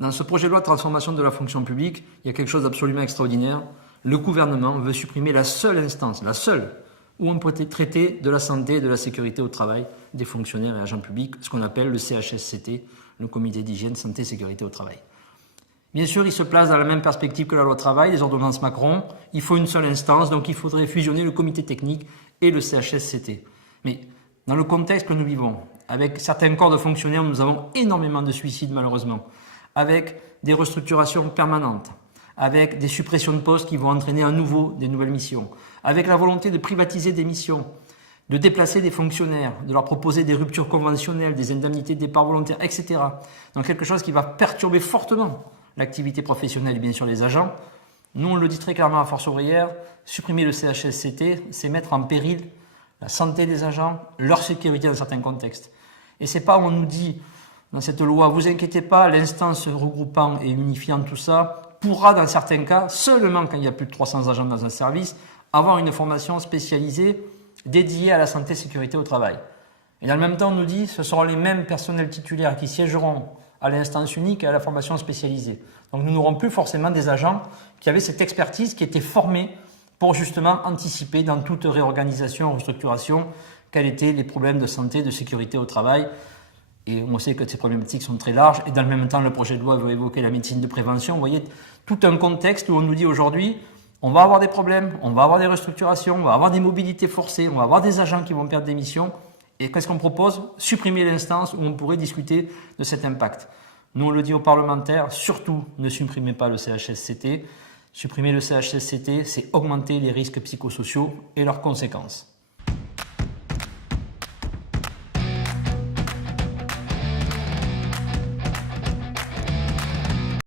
Dans ce projet de loi de transformation de la fonction publique, il y a quelque chose d'absolument extraordinaire. Le gouvernement veut supprimer la seule instance, la seule, où on peut traiter de la santé et de la sécurité au travail des fonctionnaires et agents publics, ce qu'on appelle le CHSCT, le Comité d'hygiène, santé et sécurité au travail. Bien sûr, il se place dans la même perspective que la loi travail, les ordonnances Macron. Il faut une seule instance, donc il faudrait fusionner le comité technique et le CHSCT. Mais dans le contexte que nous vivons, avec certains corps de fonctionnaires, nous avons énormément de suicides malheureusement, avec des restructurations permanentes, avec des suppressions de postes qui vont entraîner à nouveau des nouvelles missions, avec la volonté de privatiser des missions, de déplacer des fonctionnaires, de leur proposer des ruptures conventionnelles, des indemnités de départ volontaire, etc. Donc quelque chose qui va perturber fortement l'activité professionnelle et bien sûr les agents. Nous, on le dit très clairement à Force ouvrière, supprimer le CHSCT, c'est mettre en péril la santé des agents, leur sécurité dans certains contextes. Et c'est pas on nous dit dans cette loi, vous inquiétez pas, l'instance regroupant et unifiant tout ça pourra dans certains cas, seulement quand il y a plus de 300 agents dans un service, avoir une formation spécialisée dédiée à la santé et sécurité au travail. Et dans le même temps, on nous dit ce seront les mêmes personnels titulaires qui siégeront à l'instance unique et à la formation spécialisée. Donc nous n'aurons plus forcément des agents qui avaient cette expertise, qui étaient formés pour justement anticiper dans toute réorganisation, restructuration, quels étaient les problèmes de santé, de sécurité au travail. Et on sait que ces problématiques sont très larges. Et dans le même temps, le projet de loi veut évoquer la médecine de prévention. Vous voyez, tout un contexte où on nous dit aujourd'hui, on va avoir des problèmes, on va avoir des restructurations, on va avoir des mobilités forcées, on va avoir des agents qui vont perdre des missions. Et qu'est-ce qu'on propose? Supprimer l'instance où on pourrait discuter de cet impact. Nous, on le dit aux parlementaires, surtout ne supprimez pas le CHSCT. Supprimer le CHSCT, c'est augmenter les risques psychosociaux et leurs conséquences.